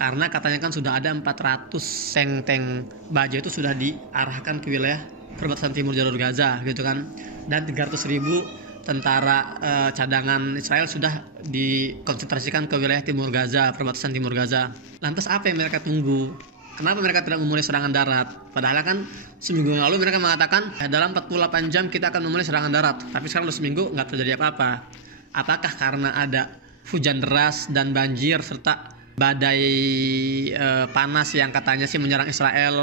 Karena katanya kan sudah ada 400 tank baja itu sudah diarahkan ke wilayah perbatasan timur jalur Gaza gitu kan. Dan 300.000 tentara cadangan Israel sudah dikonsentrasikan ke wilayah timur Gaza, perbatasan timur Gaza. Lantas apa yang mereka tunggu? Kenapa mereka tidak memulai serangan darat? Padahal kan seminggu yang lalu mereka mengatakan dalam 48 jam kita akan memulai serangan darat. Tapi sekarang udah seminggu nggak terjadi apa-apa. Apakah karena ada hujan deras dan banjir serta badai panas yang katanya sih menyerang Israel?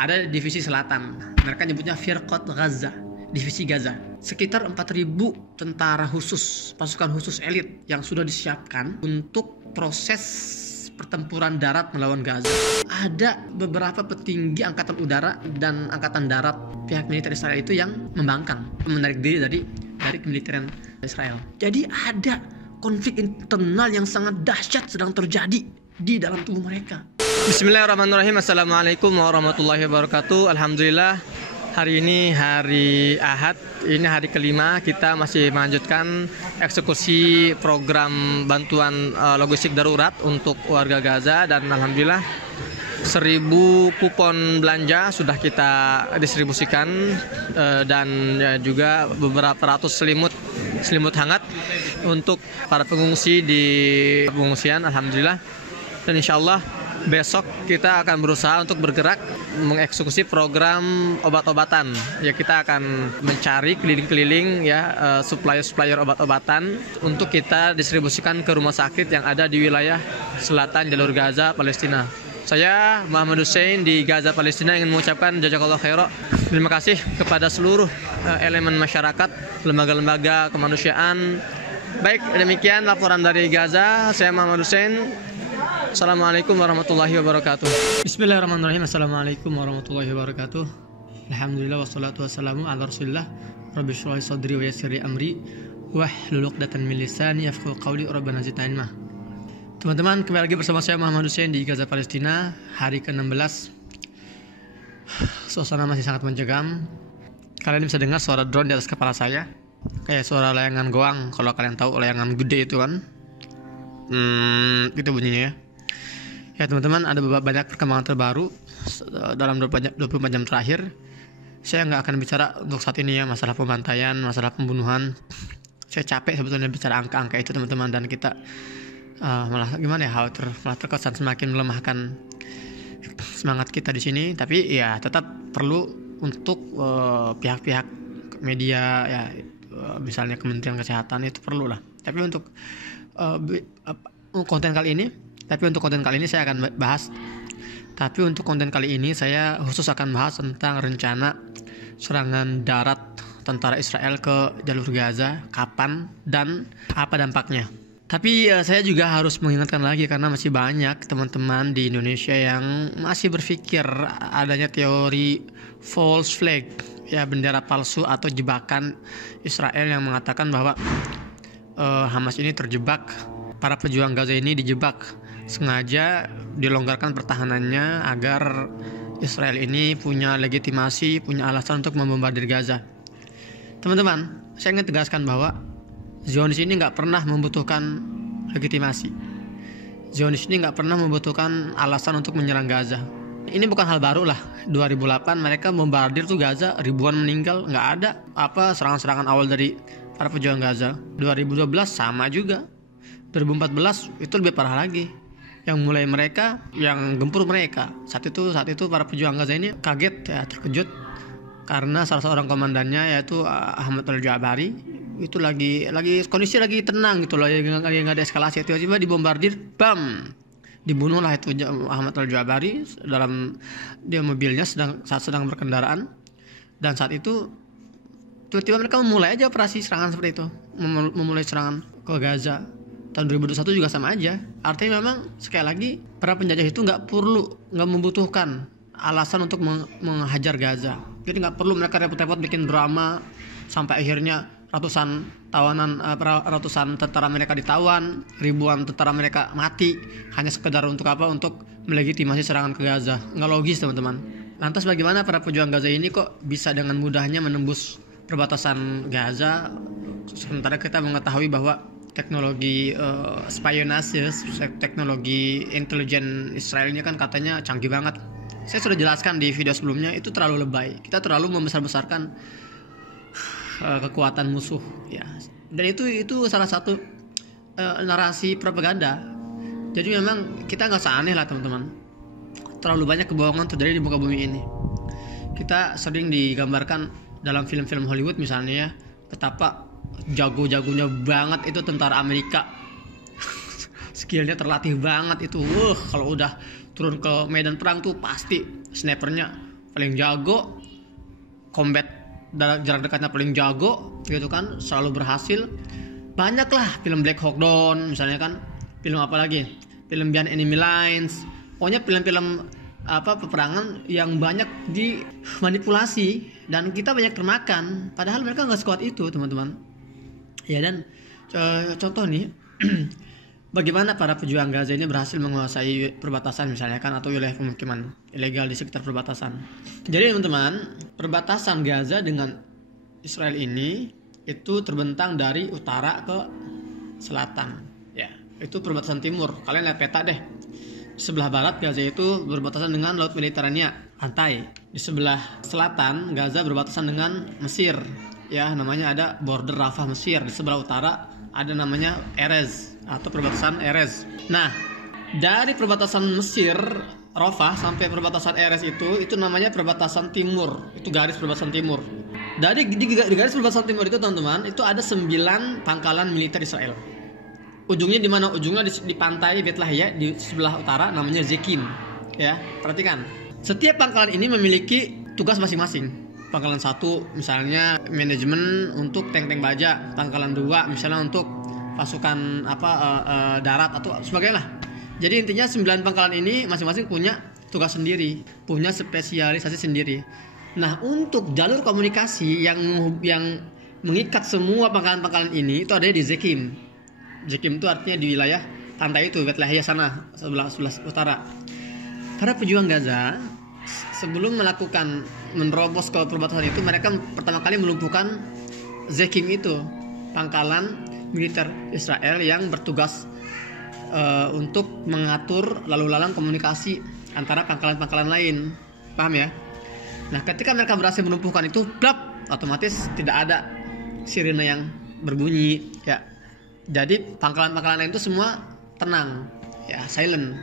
Ada divisi selatan, mereka nyebutnya Firqat Gaza, divisi Gaza. Sekitar 4.000 tentara khusus, pasukan khusus elit yang sudah disiapkan untuk proses pertempuran darat melawan Gaza. Ada beberapa petinggi angkatan udara dan angkatan darat pihak militer Israel itu yang membangkang, menarik diri dari kemiliteran Israel. Jadi ada konflik internal yang sangat dahsyat sedang terjadi di dalam tubuh mereka. Bismillahirrahmanirrahim. Assalamualaikum warahmatullahi wabarakatuh. Alhamdulillah, hari ini hari Ahad, ini hari kelima kita masih melanjutkan eksekusi program bantuan logistik darurat untuk warga Gaza, dan alhamdulillah 1.000 kupon belanja sudah kita distribusikan dan juga beberapa ratus selimut hangat untuk para pengungsi di pengungsian, alhamdulillah. Dan insyaallah besok kita akan berusaha untuk bergerak mengeksekusi program obat-obatan. Ya, kita akan mencari keliling-keliling ya supplier obat-obatan untuk kita distribusikan ke rumah sakit yang ada di wilayah selatan jalur Gaza, Palestina. Saya Muhammad Hussein di Gaza, Palestina ingin mengucapkan jazakallahu khairan. Terima kasih kepada seluruh elemen masyarakat, lembaga-lembaga kemanusiaan. Baik, demikian laporan dari Gaza. Saya Muhammad Hussein. Assalamualaikum warahmatullahi wabarakatuh. Bismillahirrahmanirrahim. Assalamualaikum warahmatullahi wabarakatuh. Alhamdulillah wassalatu wassalamu ala Rasulillah. Rabbi shrah li sadri wa yassir li amri wahlul 'uqdatam min lisani yafqahu qawli. Rabbana zidna ilma. Teman-teman, kembali lagi bersama saya Muhammad Hussein di Gaza, Palestina, hari ke-16. Suasana masih sangat mencekam. Kalian bisa dengar suara drone di atas kepala saya, kayak suara layangan goang. Kalau kalian tahu layangan gede itu kan, itu bunyinya ya. Ya teman-teman, ada banyak perkembangan terbaru dalam 24 jam terakhir. Saya nggak akan bicara untuk saat ini ya, masalah pembantaian, masalah pembunuhan. Saya capek sebetulnya bicara angka-angka itu teman-teman, dan kita malah gimana ya, malah terkesan semakin melemahkan semangat kita di sini. Tapi ya tetap perlu untuk pihak-pihak media ya, misalnya Kementerian Kesehatan itu perlu lah. Tapi untuk konten kali ini saya akan bahas. Tapi untuk konten kali ini saya khusus akan bahas tentang rencana serangan darat tentara Israel ke jalur Gaza, kapan dan apa dampaknya. Tapi saya juga harus mengingatkan lagi, karena masih banyak teman-teman di Indonesia yang masih berpikir adanya teori false flag, ya bendera palsu atau jebakan Israel yang mengatakan bahwa Hamas ini terjebak, para pejuang Gaza ini dijebak, sengaja dilonggarkan pertahanannya agar Israel ini punya legitimasi, punya alasan untuk membombardir Gaza. Teman-teman, saya ingin tegaskan bahwa Zionis ini nggak pernah membutuhkan legitimasi. Zionis ini nggak pernah membutuhkan alasan untuk menyerang Gaza. Ini bukan hal baru lah. 2008 mereka bombardir tuh Gaza, ribuan meninggal, nggak ada apa serangan-serangan awal dari para pejuang Gaza. 2012 sama juga. 2014 itu lebih parah lagi. Yang mulai mereka, yang gempur mereka. Saat itu para pejuang Gaza ini kaget ya, terkejut karena salah seorang komandannya yaitu Ahmad Al-Jabari itu lagi kondisi lagi tenang gitu loh, nggak ada eskalasi, tiba-tiba dibombardir, bam, dibunuhlah itu Ahmad Al-Jabari dalam dia mobilnya saat sedang berkendaraan. Dan saat itu tiba-tiba mereka memulai aja operasi serangan seperti itu, memulai serangan ke Gaza. Tahun 2021 juga sama aja. Artinya memang sekali lagi para penjajah itu nggak membutuhkan alasan untuk menghajar Gaza. Jadi nggak perlu mereka repot-repot bikin drama sampai akhirnya ratusan tentara mereka ditawan, ribuan tentara mereka mati hanya sekedar untuk apa? Untuk melegitimasi serangan ke Gaza. Nggak logis teman-teman. Lantas bagaimana para pejuang Gaza ini kok bisa dengan mudahnya menembus perbatasan Gaza, sementara kita mengetahui bahwa teknologi spionase, teknologi intelijen Israelnya kan katanya canggih banget. Saya sudah jelaskan di video sebelumnya, itu terlalu lebay. Kita terlalu membesar-besarkan kekuatan musuh ya. Dan itu salah satu narasi propaganda. Jadi memang kita nggak usah aneh lah teman-teman. Terlalu banyak kebohongan terjadi di muka bumi ini. Kita sering digambarkan dalam film-film Hollywood misalnya ya, betapa jago-jagonya banget itu tentara Amerika. Skillnya terlatih banget itu. Kalau udah turun ke medan perang tuh pasti snipernya paling jago, combat jarak dekatnya paling jago gitu kan, selalu berhasil. Banyak lah film Black Hawk Down misalnya kan, film apa lagi, film Beyond Enemy Lines, pokoknya film-film peperangan yang banyak dimanipulasi dan kita banyak termakan, padahal mereka nggak sekuat itu teman-teman ya. Dan contoh nih bagaimana para pejuang Gaza ini berhasil menguasai perbatasan misalnya kan, atau wilayah pemukiman ilegal di sekitar perbatasan. Jadi teman-teman, perbatasan Gaza dengan Israel ini itu terbentang dari utara ke selatan ya. Itu perbatasan timur. Kalian lihat peta deh. Di sebelah barat Gaza itu berbatasan dengan Laut Mediterania, pantai. Di sebelah selatan Gaza berbatasan dengan Mesir ya, namanya ada border Rafah Mesir. Di sebelah utara ada namanya Erez atau perbatasan Erez. Nah, dari perbatasan Mesir Rafah sampai perbatasan Erez itu namanya perbatasan timur. Itu garis perbatasan timur. Di garis perbatasan timur itu teman-teman, itu ada 9 pangkalan militer Israel. Ujungnya di mana? Ujungnya di pantai Bet Lahia di sebelah utara, namanya Zekim. Ya, perhatikan. Setiap pangkalan ini memiliki tugas masing-masing. Pangkalan 1 misalnya manajemen untuk tank-tank baja, pangkalan 2 misalnya untuk pasukan darat atau sebagainya lah. Jadi intinya 9 pangkalan ini masing-masing punya tugas sendiri, punya spesialisasi sendiri. Nah, untuk jalur komunikasi yang mengikat semua pangkalan-pangkalan ini itu ada di Zekim. Zekim itu artinya di wilayah pantai itu, Bet Lahia sana, sebelah utara. Para pejuang Gaza sebelum menerobos ke perbatasan itu, mereka pertama kali melumpuhkan Zekim itu, pangkalan militer Israel yang bertugas untuk mengatur lalu lalang komunikasi antara pangkalan-pangkalan lain. Paham ya? Nah, ketika mereka berhasil melumpuhkan itu, plap, otomatis tidak ada sirine yang berbunyi ya. Jadi pangkalan-pangkalan lain itu semua tenang ya, silent.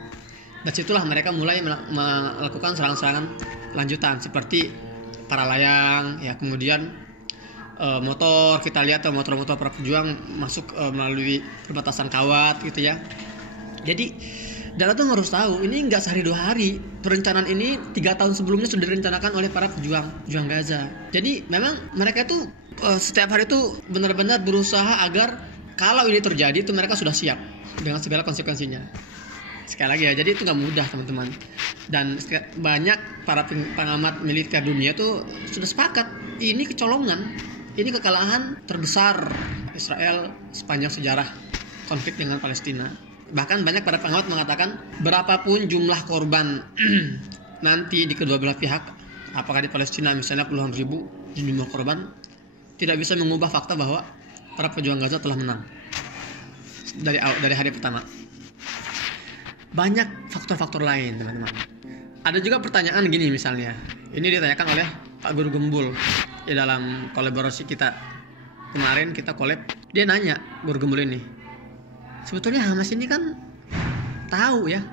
Dan situlah mereka mulai melakukan serangan-serangan lanjutan seperti para layang ya, kemudian motor, kita lihat motor-motor para pejuang masuk melalui perbatasan kawat gitu ya. Jadi Dara tuh harus tahu, ini nggak sehari 2 hari. Perencanaan ini 3 tahun sebelumnya sudah direncanakan oleh para pejuang Gaza. Jadi memang mereka itu setiap hari itu benar-benar berusaha agar kalau ini terjadi itu mereka sudah siap dengan segala konsekuensinya. Sekali lagi ya, jadi itu nggak mudah teman-teman. Dan banyak para pengamat militer dunia itu sudah sepakat, ini kecolongan, ini kekalahan terbesar Israel sepanjang sejarah konflik dengan Palestina. Bahkan banyak para pengamat mengatakan berapapun jumlah korban nanti di kedua belah pihak, apakah di Palestina misalnya puluhan ribu jumlah korban, tidak bisa mengubah fakta bahwa para pejuang Gaza telah menang dari hari pertama. Banyak faktor-faktor lain teman-teman. Ada juga pertanyaan gini misalnya, ini ditanyakan oleh Pak Guru Gembul di dalam kolaborasi kita kemarin, kita collab. Dia nanya, Guru Gembul ini, sebetulnya Hamas ini kan tahu ya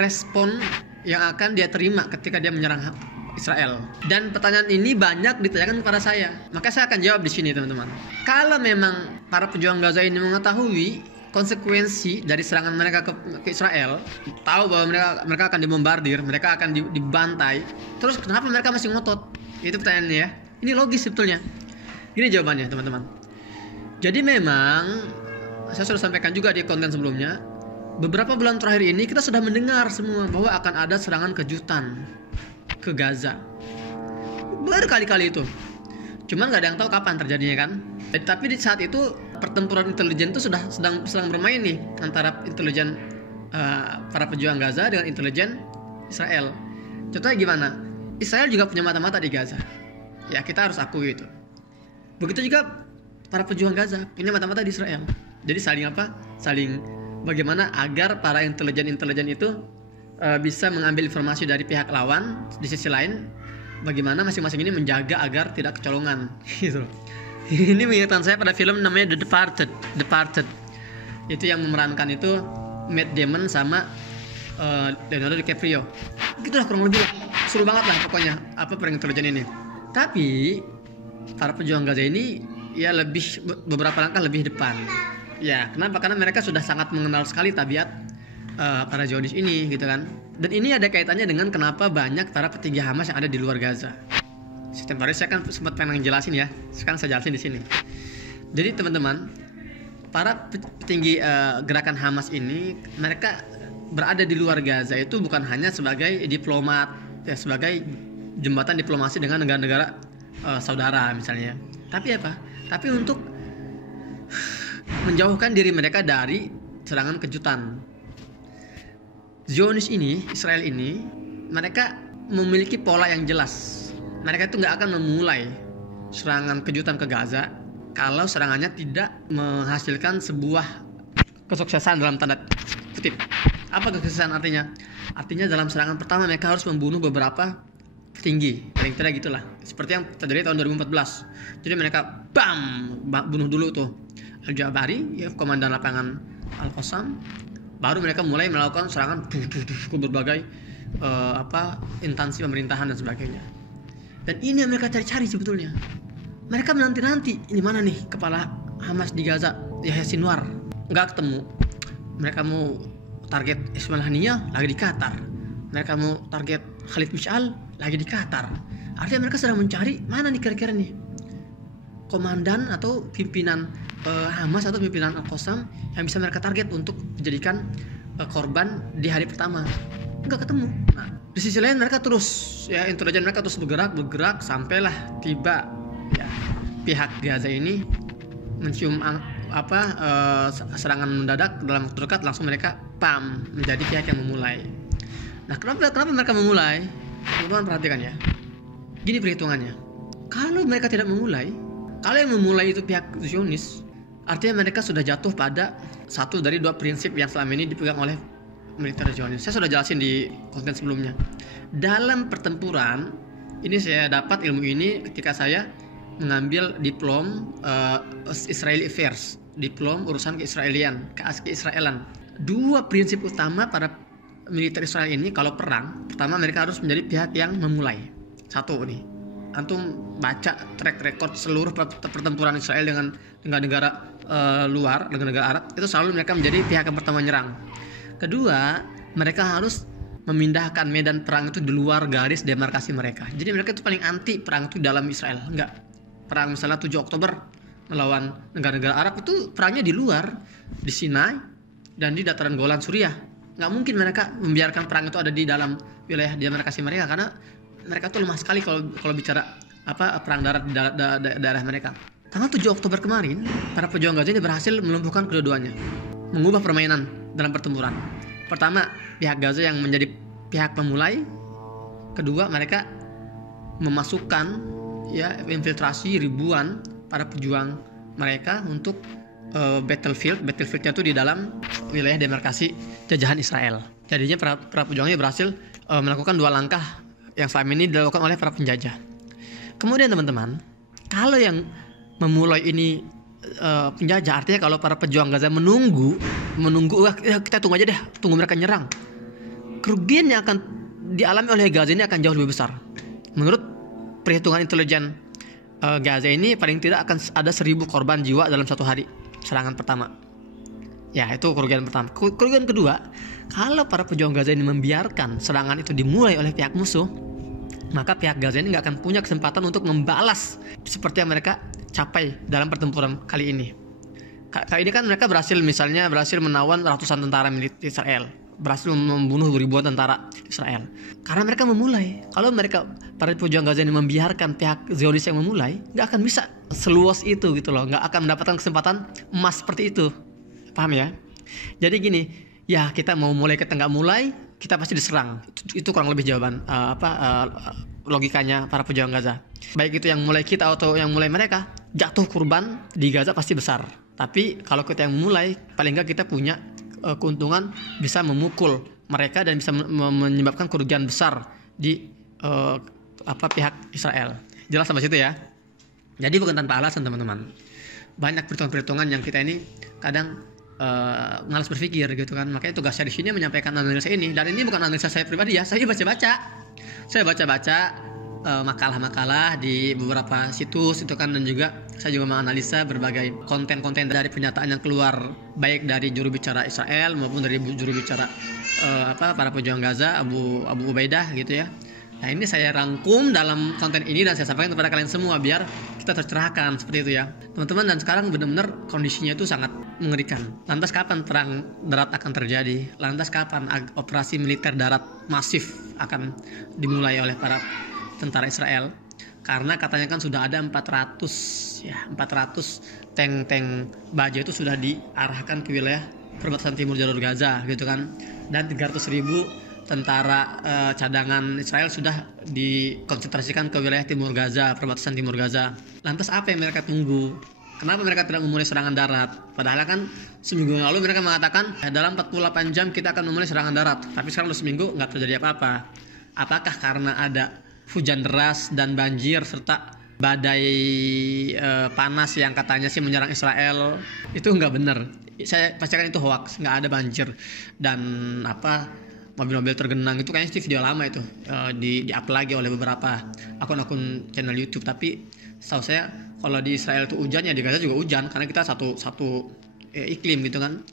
respon yang akan dia terima ketika dia menyerang Israel. Dan pertanyaan ini banyak ditanyakan kepada saya. Maka saya akan jawab di sini teman-teman. Kalau memang para pejuang Gaza ini mengetahui konsekuensi dari serangan mereka ke Israel, tahu bahwa mereka akan dibombardir, mereka akan dibantai, terus kenapa mereka masih ngotot? Itu pertanyaannya ya. Ini logis sebetulnya. Ini jawabannya teman-teman. Jadi memang saya sudah sampaikan juga di konten sebelumnya, beberapa bulan terakhir ini kita sudah mendengar semua bahwa akan ada serangan kejutan ke Gaza. Berkali-kali itu. Cuman nggak ada yang tahu kapan terjadinya kan. Tapi di saat itu pertempuran intelijen itu sedang bermain nih antara intelijen para pejuang Gaza dengan intelijen Israel. Contohnya gimana? Israel juga punya mata-mata di Gaza. Ya kita harus akui itu. Begitu juga para pejuang Gaza punya mata-mata di Israel. Jadi saling bagaimana agar para intelijen itu bisa mengambil informasi dari pihak lawan. Di sisi lain bagaimana masing-masing ini menjaga agar tidak kecolongan gitu. Ini mengingatkan saya pada film namanya The Departed. Itu yang memerankan itu Matt Damon sama Leonardo DiCaprio. Gitulah kurang lebih. Seru banget lah pokoknya perang intelijen ini. Tapi para pejuang Gaza ini ya lebih beberapa langkah lebih depan. Ya, kenapa? Karena mereka sudah sangat mengenal sekali tabiat para Zionis ini gitu kan. Dan ini ada kaitannya dengan kenapa banyak para petinggi Hamas yang ada di luar Gaza. Sistem baris saya kan sempat pengen jelasin ya. Sekarang saya jelasin di sini. Jadi teman-teman, para petinggi gerakan Hamas ini mereka berada di luar Gaza itu bukan hanya sebagai diplomat, ya, sebagai jembatan diplomasi dengan negara-negara saudara misalnya. Tapi apa? Tapi untuk menjauhkan diri mereka dari serangan kejutan. Zionis ini, Israel ini, mereka memiliki pola yang jelas. Mereka itu nggak akan memulai serangan kejutan ke Gaza kalau serangannya tidak menghasilkan sebuah kesuksesan dalam tanda kutip. Apa kesuksesan artinya? Artinya dalam serangan pertama mereka harus membunuh beberapa petinggi, paling tidak gitulah. Seperti yang terjadi tahun 2014. Jadi mereka bunuh dulu tuh Al-Jabari, ya, komandan lapangan Al-Qassam. Baru mereka mulai melakukan serangan ke berbagai instansi pemerintahan dan sebagainya. Dan ini yang mereka cari-cari sebetulnya. Mereka menanti-nanti, ini mana nih kepala Hamas di Gaza, Yahya Sinwar. Nggak ketemu. Mereka mau target Ismail Haniyah, lagi di Qatar. Mereka mau target Khalid Mish'al, lagi di Qatar. Artinya mereka sedang mencari mana nih kira-kira nih komandan atau pimpinan Hamas atau pimpinan Al-Qassam yang bisa mereka target untuk dijadikan korban di hari pertama. Nggak ketemu. Nah, di sisi lain mereka terus, ya, intelijen mereka terus bergerak sampailah tiba, ya, pihak Gaza ini mencium serangan mendadak dalam waktu dekat, langsung mereka menjadi pihak yang memulai. Nah, kenapa mereka memulai? Teman-teman perhatikan ya. Gini perhitungannya. Kalau mereka tidak memulai, kalau yang memulai itu pihak Zionis, artinya mereka sudah jatuh pada satu dari dua prinsip yang selama ini dipegang oleh militer Zionis. Saya sudah jelasin di konten sebelumnya. Dalam pertempuran, ini saya dapat ilmu ini ketika saya mengambil diplom Israeli Affairs, diplom urusan keisraelan. Dua prinsip utama para militer Israel ini kalau perang, pertama mereka harus menjadi pihak yang memulai. Satu nih, antum baca track record seluruh pertempuran Israel dengan negara luar, dengan negara Arab, itu selalu mereka menjadi pihak yang pertama menyerang. Kedua, mereka harus memindahkan medan perang itu di luar garis demarkasi mereka. Jadi mereka itu paling anti perang itu dalam Israel. Enggak. Perang misalnya 7 Oktober melawan negara-negara Arab itu perangnya di luar, di Sinai dan di dataran Golan Suriah. Nggak mungkin mereka membiarkan perang itu ada di dalam wilayah demarkasi mereka, karena mereka tuh lemah sekali kalau bicara perang darat di daerah mereka. Tanggal 7 Oktober kemarin, para pejuang Gaza ini berhasil melumpuhkan kedua-duanya, mengubah permainan dalam pertempuran. Pertama, pihak Gaza yang menjadi pihak pemulai. Kedua, mereka memasukkan, ya, infiltrasi ribuan para pejuang mereka untuk battlefieldnya itu di dalam wilayah demarkasi jajahan Israel. Jadinya para pejuangnya berhasil melakukan dua langkah yang selama ini dilakukan oleh para penjajah. Kemudian teman-teman, kalau yang memulai ini penjajah, artinya kalau para pejuang Gaza menunggu, kita tunggu aja deh, tunggu mereka nyerang, kerugian yang akan dialami oleh Gaza ini akan jauh lebih besar. Menurut perhitungan intelijen Gaza ini paling tidak akan ada 1.000 korban jiwa dalam satu hari serangan pertama. Ya, itu kerugian pertama. Kerugian kedua, kalau para pejuang Gaza ini membiarkan serangan itu dimulai oleh pihak musuh, maka pihak Gaza ini nggak akan punya kesempatan untuk membalas seperti yang mereka capai dalam pertempuran kali ini. Kali ini kan mereka berhasil menawan ratusan tentara militer Israel, berhasil membunuh ribuan tentara Israel. Karena mereka memulai. Kalau para pejuang Gaza ini membiarkan pihak Zionis yang memulai, nggak akan bisa seluas itu gitu loh, nggak akan mendapatkan kesempatan emas seperti itu. Paham ya? Jadi gini, ya kita mau mulai kita nggak mulai, kita pasti diserang. Itu kurang lebih jawaban logikanya para pejuang Gaza. Baik itu yang mulai kita atau yang mulai mereka, jatuh korban di Gaza pasti besar. Tapi kalau kita yang memulai, paling nggak kita punya keuntungan bisa memukul mereka dan bisa menyebabkan kerugian besar di pihak Israel. Jelas sampai situ ya. Jadi bukan tanpa alasan teman-teman. Banyak perhitungan-perhitungan yang kita ini kadang malas berpikir gitu kan. Makanya tugas saya di sini menyampaikan analisa ini. Dan ini bukan analisa saya pribadi ya. Saya baca-baca makalah-makalah di beberapa situs itu kan, dan juga saya juga menganalisa berbagai konten-konten dari pernyataan yang keluar baik dari juru bicara Israel maupun dari juru bicara para pejuang Gaza, Abu Ubaidah gitu ya. Nah, ini saya rangkum dalam konten ini dan saya sampaikan kepada kalian semua biar kita tercerahkan seperti itu ya teman-teman. Dan sekarang benar-benar kondisinya itu sangat mengerikan. Lantas kapan perang darat akan terjadi? Lantas kapan operasi militer darat masif akan dimulai oleh para tentara Israel? Karena katanya kan sudah ada 400 tank baja itu sudah diarahkan ke wilayah perbatasan timur jalur Gaza gitu kan, dan 300.000 tentara cadangan Israel sudah dikonsentrasikan ke wilayah timur Gaza, perbatasan timur Gaza. Lantas apa yang mereka tunggu? Kenapa mereka tidak memulai serangan darat? Padahal kan seminggu yang lalu mereka mengatakan dalam 48 jam kita akan memulai serangan darat. Tapi sekarang udah seminggu nggak terjadi apa-apa. Apakah karena ada hujan deras dan banjir serta badai panas yang katanya sih menyerang Israel? Itu nggak benar. Saya pastikan itu hoax. Nggak ada banjir dan mobil-mobil tergenang. Itu kayaknya video lama itu di-up lagi oleh beberapa akun-akun channel YouTube. Tapi setahu saya kalau di Israel itu hujan, ya di Gaza juga hujan karena kita satu iklim gitu kan.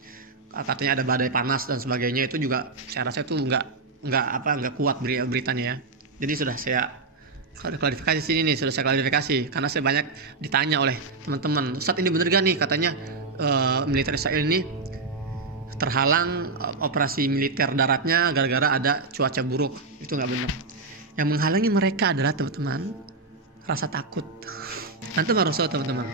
Katanya ada badai panas dan sebagainya. Itu juga saya rasa itu nggak kuat beritanya ya. Jadi sudah saya klarifikasi sini nih, sudah saya klarifikasi karena saya banyak ditanya oleh teman-teman, Ustadz ini bener gak nih katanya militer Israel ini terhalang operasi militer daratnya gara-gara ada cuaca buruk. Itu nggak benar. Yang menghalangi mereka adalah teman-teman rasa takut. Nanti harus tahu teman-teman,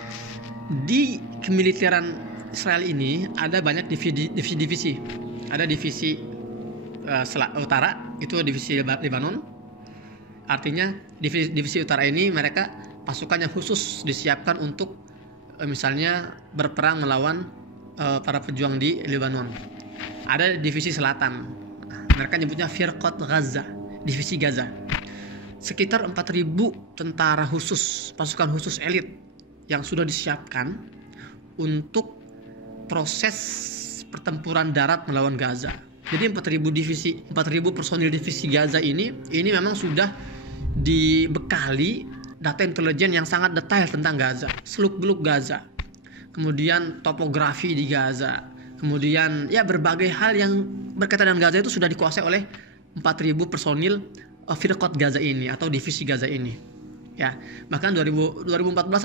di kemiliteran Israel ini ada banyak divisi. Ada divisi utara, itu divisi Lebanon. Artinya divisi utara ini mereka pasukan yang khusus disiapkan untuk misalnya berperang melawan para pejuang di Lebanon. Ada divisi selatan, mereka nyebutnya Firqat Gaza, divisi Gaza. Sekitar 4.000 tentara khusus, pasukan khusus elit yang sudah disiapkan untuk proses pertempuran darat melawan Gaza. Jadi 4.000 personil divisi Gaza ini memang sudah dibekali data intelijen yang sangat detail tentang Gaza, seluk-beluk Gaza, kemudian topografi di Gaza, kemudian ya berbagai hal yang berkaitan dengan Gaza itu sudah dikuasai oleh 4.000 personil Firqat Gaza ini atau divisi Gaza ini. Ya, bahkan 2014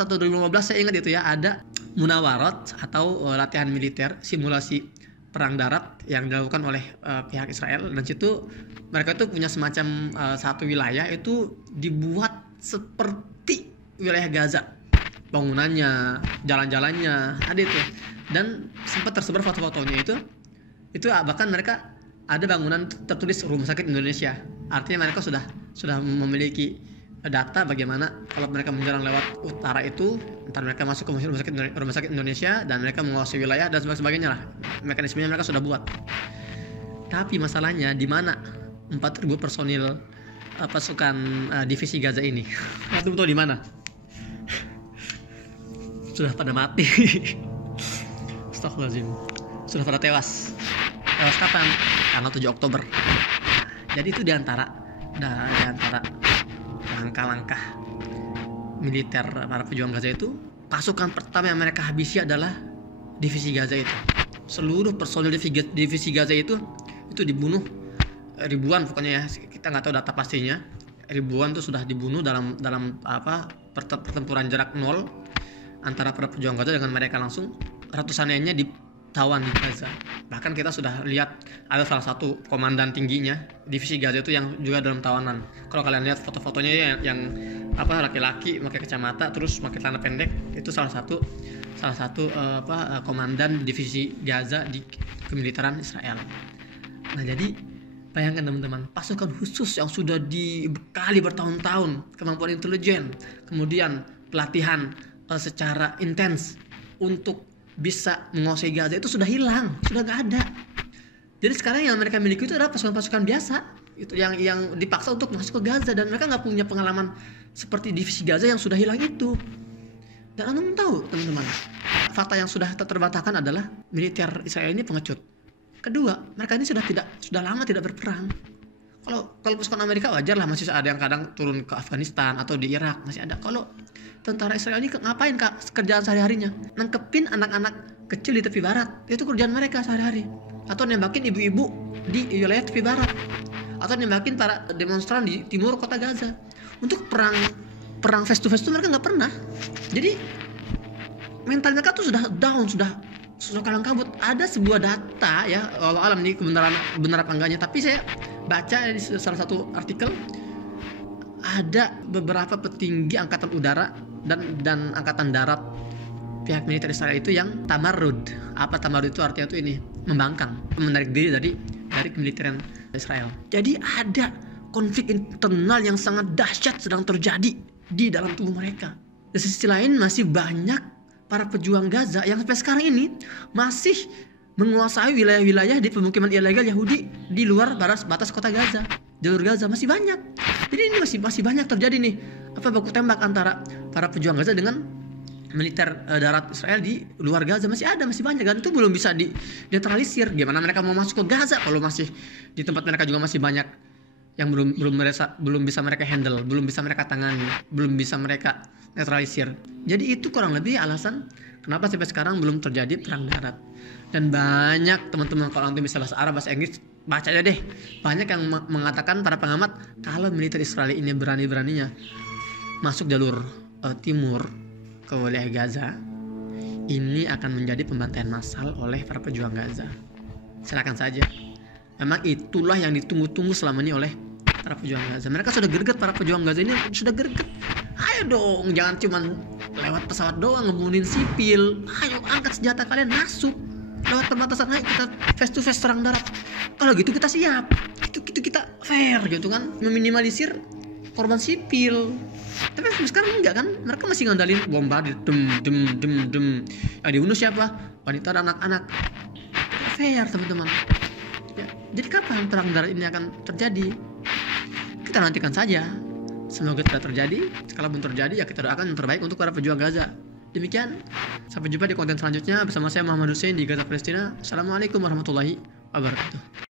atau 2015 saya ingat itu ya, ada munawarat atau latihan militer, simulasi perang darat yang dilakukan oleh pihak Israel, dan situ mereka tuh punya semacam satu wilayah itu dibuat seperti wilayah Gaza, bangunannya, jalan-jalannya ada itu, dan sempat tersebar foto-fotonya itu bahkan mereka ada bangunan tertulis Rumah Sakit Indonesia. Artinya mereka sudah memiliki data bagaimana kalau mereka menyerang lewat utara itu, entar mereka masuk ke rumah sakit Indonesia dan mereka menguasai wilayah dan sebagainya lah. Mekanismenya mereka sudah buat. Tapi masalahnya di mana 4.000 personil pasukan divisi Gaza ini? Itu tahu di mana? Sudah pada mati. Astagfirullahaladzim. Sudah pada tewas. Tewas kapan? Tanggal 7 Oktober. Jadi itu di antara langkah-langkah militer para pejuang Gaza itu, pasukan pertama yang mereka habisi adalah divisi Gaza itu. Seluruh personil divisi Gaza itu dibunuh ribuan, pokoknya ya kita nggak tahu data pastinya, ribuan tuh sudah dibunuh dalam pertempuran jarak nol antara para pejuang Gaza dengan mereka langsung. Ratusan lainnya ditawan di Gaza. Bahkan kita sudah lihat ada salah satu komandan tingginya divisi Gaza itu yang juga dalam tawanan. Kalau kalian lihat foto-fotonya yang laki-laki pakai kacamata terus pakai celana pendek, itu salah satu komandan divisi Gaza di kemiliteran Israel. Nah, jadi bayangkan teman-teman, pasukan khusus yang sudah dibekali bertahun-tahun kemampuan intelijen, kemudian pelatihan secara intens untuk bisa menguasai Gaza itu sudah hilang, sudah nggak ada. Jadi sekarang yang mereka miliki itu adalah pasukan-pasukan biasa, itu yang dipaksa untuk masuk ke Gaza, dan mereka nggak punya pengalaman seperti divisi Gaza yang sudah hilang itu. Dan Anda tahu teman-teman, fakta yang sudah terbantahkan adalah militer Israel ini pengecut. Kedua, mereka ini sudah lama tidak berperang. Kalau pasukan Amerika wajar lah, masih ada yang kadang turun ke Afghanistan atau di Irak, masih ada. Kalau tentara Israel ini ngapain Kak kerjaan sehari-harinya? Nangkepin anak-anak kecil di tepi barat, itu kerjaan mereka sehari-hari. Atau nembakin ibu-ibu di wilayah tepi barat, atau nembakin para demonstran di timur kota Gaza. Untuk perang face to face itu mereka nggak pernah. Jadi mental mereka tuh sudah down, sudah kalang kabut. Ada sebuah data ya, Allah alam nih benar apa enggaknya, tapi saya baca di salah satu artikel, ada beberapa petinggi angkatan udara dan angkatan darat pihak militer Israel itu yang tamarrud. Apa tamarrud itu artinya itu ini, membangkang, menarik diri dari kemiliteran Israel. Jadi ada konflik internal yang sangat dahsyat sedang terjadi di dalam tubuh mereka. Di sisi lain masih banyak para pejuang Gaza yang sampai sekarang ini masih menguasai wilayah-wilayah di pemukiman ilegal Yahudi di luar batas kota Gaza, jalur Gaza masih banyak. Jadi ini masih banyak terjadi nih baku tembak antara para pejuang Gaza dengan militer darat Israel di luar Gaza. Masih banyak, dan itu belum bisa dinetralisir. Gimana mereka mau masuk ke Gaza kalau masih di tempat mereka juga masih banyak yang belum bisa mereka handle, belum bisa mereka tangani, belum bisa mereka netralisir. Jadi itu kurang lebih alasan kenapa sampai sekarang belum terjadi perang darat. Dan banyak teman-teman, kalau nanti bisa bahasa Arab, bahasa Inggris, baca aja deh. Banyak yang mengatakan, para pengamat, kalau militer Israel ini berani-beraninya masuk jalur timur ke wilayah Gaza, ini akan menjadi pembantaian massal oleh para pejuang Gaza. Silakan saja. Memang itulah yang ditunggu-tunggu selama ini oleh para pejuang Gaza. Mereka sudah greget, para pejuang Gaza ini sudah greget. Ayo dong, jangan cuma lewat pesawat doang ngebunuhin sipil. Ayo angkat senjata kalian, masuk lewat perbatasan, ayo kita face to face serang darat. Kalau gitu kita siap, itu kita fair gitu kan, meminimalisir korban sipil. Tapi sekarang enggak kan, mereka masih ngandalin bombardir, dem. Yang dibunuh siapa? Wanita dan anak-anak. Fair teman-teman. Ya, jadi kapan perang darat ini akan terjadi? Kita nantikan saja. Semoga tidak terjadi. Kalau belum terjadi, ya kita doakan yang terbaik untuk para pejuang Gaza. Demikian, sampai jumpa di konten selanjutnya bersama saya Muhammad Hussein di Gaza Palestina. Assalamualaikum warahmatullahi wabarakatuh.